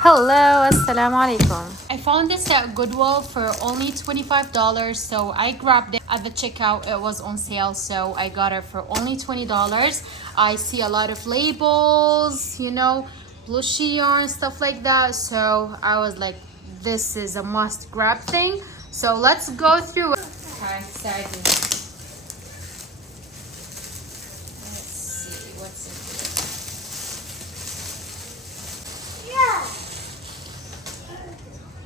Hello, assalamu alaikum. I found this at Goodwill for only $25, so I grabbed it at the checkout. It was on sale, so I got it for only $20. I see a lot of labels, plushy yarn, stuff like that. So I was like, this is a must grab thing. So let's go through it. Okay, sorry. Let's see what's in here. Yeah.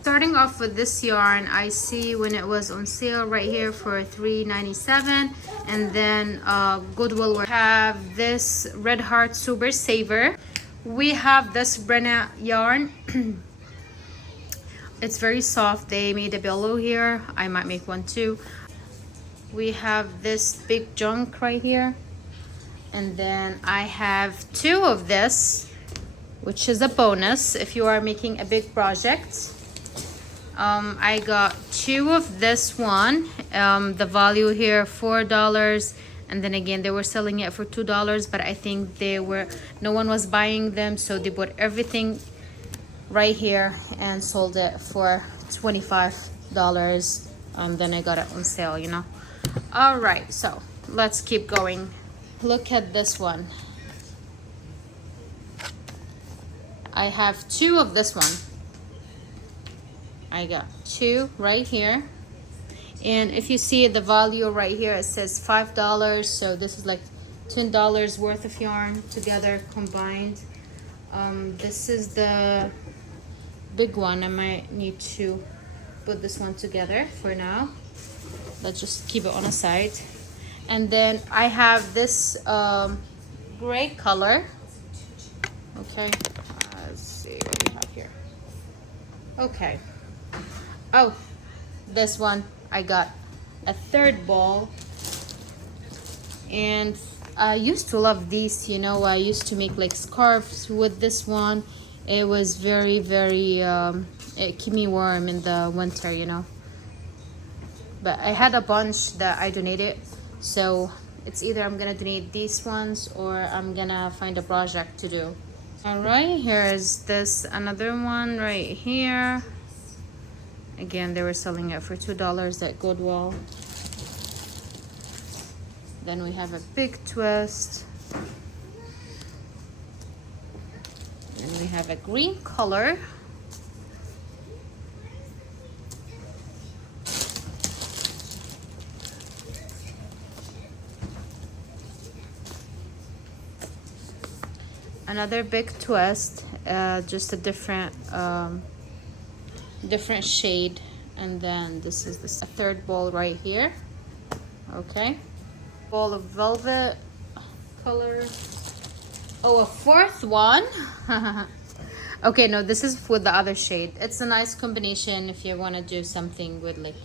Starting off with this yarn, I see when it was on sale right here for $3.97, and then Goodwill will have this Red Heart Super Saver. We have this Brenna yarn. It's very soft. They made a pillow here. I might make one too. We have this big junk right here, and then I have two of this, which is a bonus if you are making a big project. I got two of this one. The value here $4, and then again they were selling it for $2, but I think no one was buying them, so they put everything right here and sold it for $25. Then I got it on sale, all right, so let's keep going. Look at this one. I have two of this one. I got two right here, and if you see the value right here, it says $5, so this is like $10 worth of yarn together combined. This is the big one. I might need to put this one together for now. Let's just keep it on a side. And then I have this gray color. Okay, let's see what we have here. Okay. Oh, this one I got a third ball, and I used to love these. I used to make like scarves with this one. It was very it kept me warm in the winter, but I had a bunch that I donated, so it's either I'm gonna donate these ones or I'm gonna find a project to do. All right, here is this another one right here. Again, they were selling it for $2 at Goodwill. Then we have a big twist. And we have a green color. Another big twist, just a different shade. And then this is a third ball right here. Okay, ball of velvet color. Oh, a fourth one. Okay, no, this is with the other shade. It's a nice combination if you want to do something with like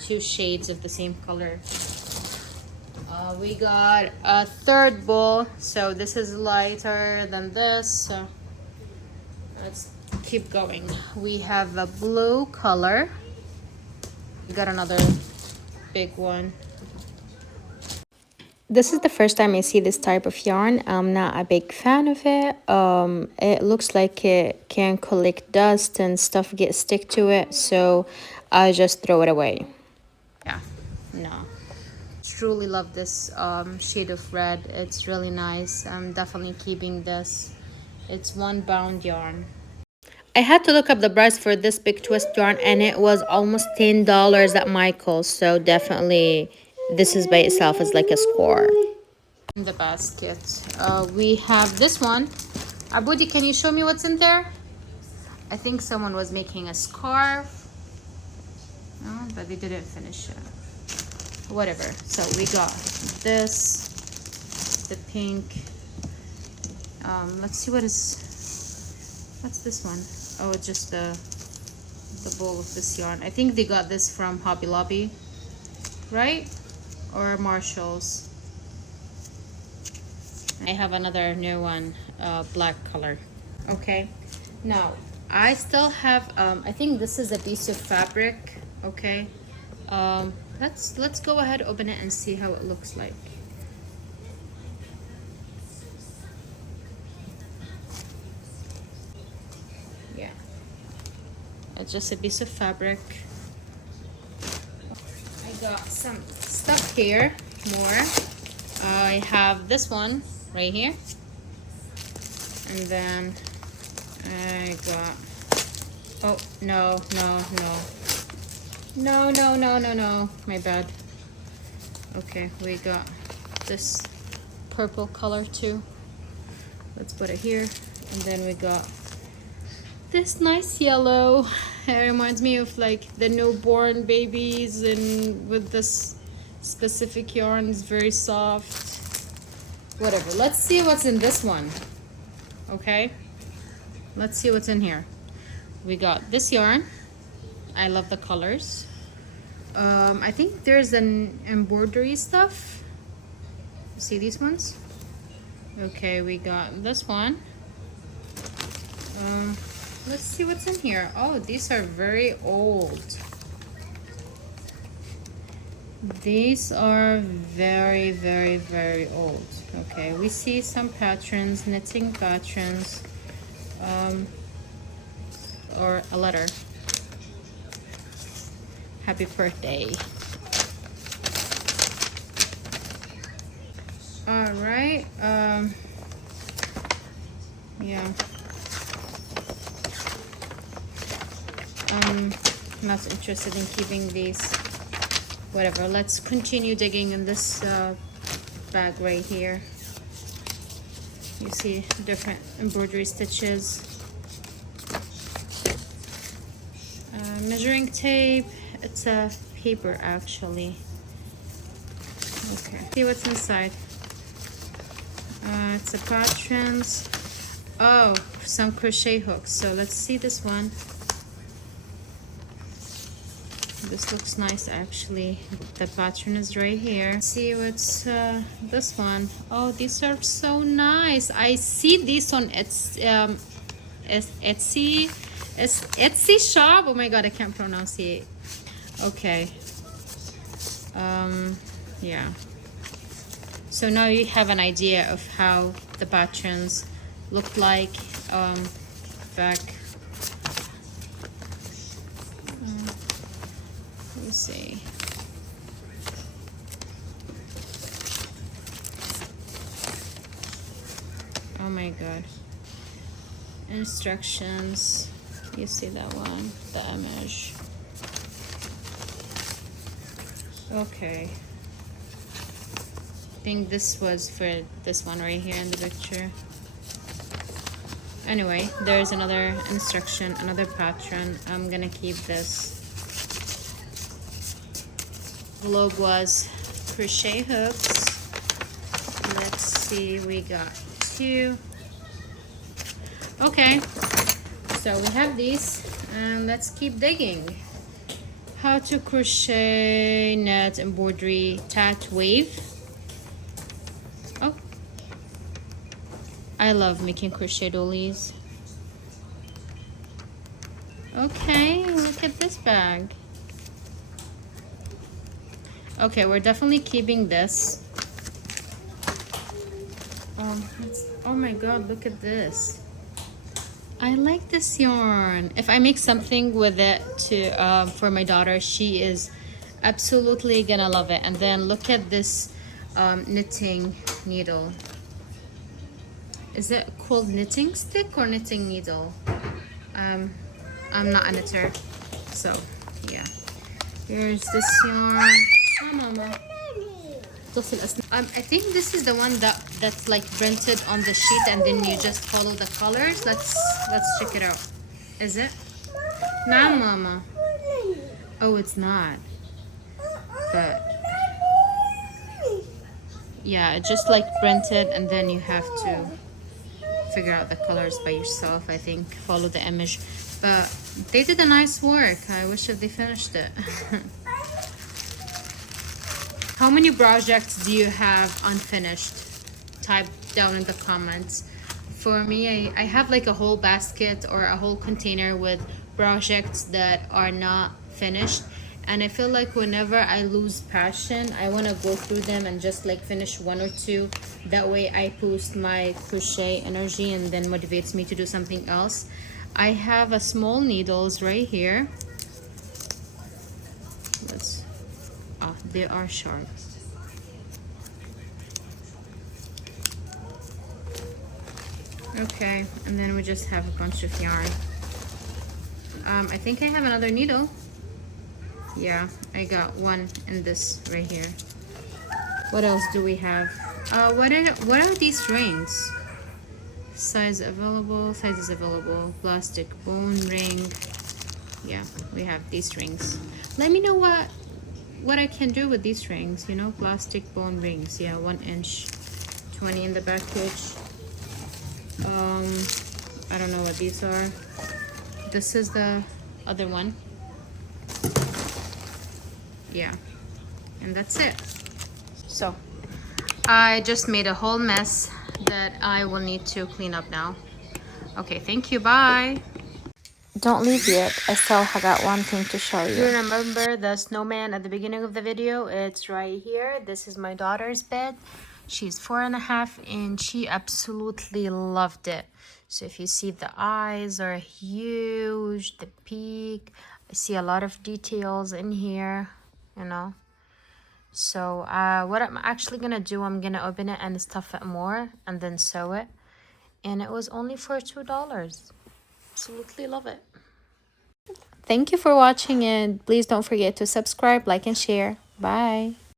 two shades of the same color. We got a third ball, so this is lighter than this, so let's keep going. We have a blue color. We got another big one. This is the first time I see this type of yarn. I'm not a big fan of it. It looks like it can collect dust and stuff stick to it, so I just throw it away. Yeah, no. Truly love this shade of red. It's really nice. I'm definitely keeping this. It's 1 pound yarn. I had to look up the price for this big twist yarn, and it was almost $10 at Michael's, so definitely this is by itself is like a score. In the basket, we have this one. Abudi, can you show me what's in there? I think someone was making a scarf, but they didn't finish it. Whatever. So we got this, the pink. Let's see what's this one? Oh, it's just the bowl of this yarn. I think they got this from Hobby Lobby, right? Or Marshall's. I have another new one, black color. Okay, now I still have I think this is a piece of fabric. Okay, let's go ahead, open it and see how it looks like. Yeah, It's just a piece of fabric. I got some stuff here, more. I have this one right here. And then I got, oh, no, my bad. Okay, we got this purple color too. Let's put it here. And then we got this nice yellow. It reminds me of like the newborn babies, and with this specific yarn, is very soft. Whatever. Let's see what's in this one. Okay, let's see what's in here. We got this yarn. I love the colors. I think there's an embroidery stuff. See these ones? Okay, we got this one. Let's see what's in here. Oh, these are very old. These are very, very, very old. Okay, we see some patterns, knitting patterns, or a letter. Happy birthday. All right. Yeah. I'm not interested in keeping these. Whatever. Let's continue digging in this bag right here. You see different embroidery stitches. Measuring tape. It's a paper actually. Okay. See what's inside. It's a patterns. Oh, some crochet hooks. So let's see this one. This looks nice actually. The pattern is right here. See what's this one. Oh, these are so nice. I see these on Etsy shop. Oh my god, I can't pronounce it. Okay. Yeah. So now you have an idea of how the patterns look like back. Let me see. Oh my god. Instructions. You see that one? The image. Okay. I think this was for this one right here in the picture. Anyway, there's another instruction, another pattern. I'm gonna keep this. Globe was crochet hooks. Let's see, we got 2. Okay, so we have these, and let's keep digging. How to crochet, knit, embroidery, tat, wave. Oh, I love making crochet dollies. Okay, look at this bag. Okay, we're definitely keeping this. Oh my god, look at this. I like this yarn. If I make something with it to for my daughter, she is absolutely gonna love it. And then look at this knitting needle. Is it called knitting stick or knitting needle? I'm not a knitter, so yeah. Here's this yarn. Oh, mama. I think this is the one that's like printed on the sheet, and then you just follow the colors. Let's check it out. Is it? Nah, mama. Oh, it's not. But yeah, it's just like printed, and then you have to figure out the colors by yourself. I think follow the image, but they did a nice work. I wish that they finished it. How many projects do you have unfinished? Type down in the comments. For me, I have like a whole basket or a whole container with projects that are not finished, and I feel like whenever I lose passion, I want to go through them and just like finish 1 or 2. That way I boost my crochet energy and then motivates me to do something else. I have a small needles right here. Let's, oh, they are sharp. Okay, and then we just have a bunch of yarn. I think I have another needle. Yeah, I got one in this right here. What else do we have? What are these rings? Size available, sizes available, plastic bone ring. Yeah, we have these rings. Let me know what I can do with these rings, you know, plastic bone rings. Yeah, 1 inch, 20 in the package. I don't know what these are. This is the other one. Yeah, and that's it. So I just made a whole mess that I will need to clean up now. Okay, thank you, bye. Don't leave yet. I still got one thing to show you. You remember the snowman at the beginning of the video? It's right here. This is my daughter's bed. She's 4.5 and she absolutely loved it. So if you see, the eyes are huge, the peak. I see a lot of details in here, you know. So what I'm actually gonna do, I'm gonna open it and stuff it more and then sew it. And it was only for $2. Absolutely love it. Thank you for watching, and please don't forget to subscribe, like, and share. Bye.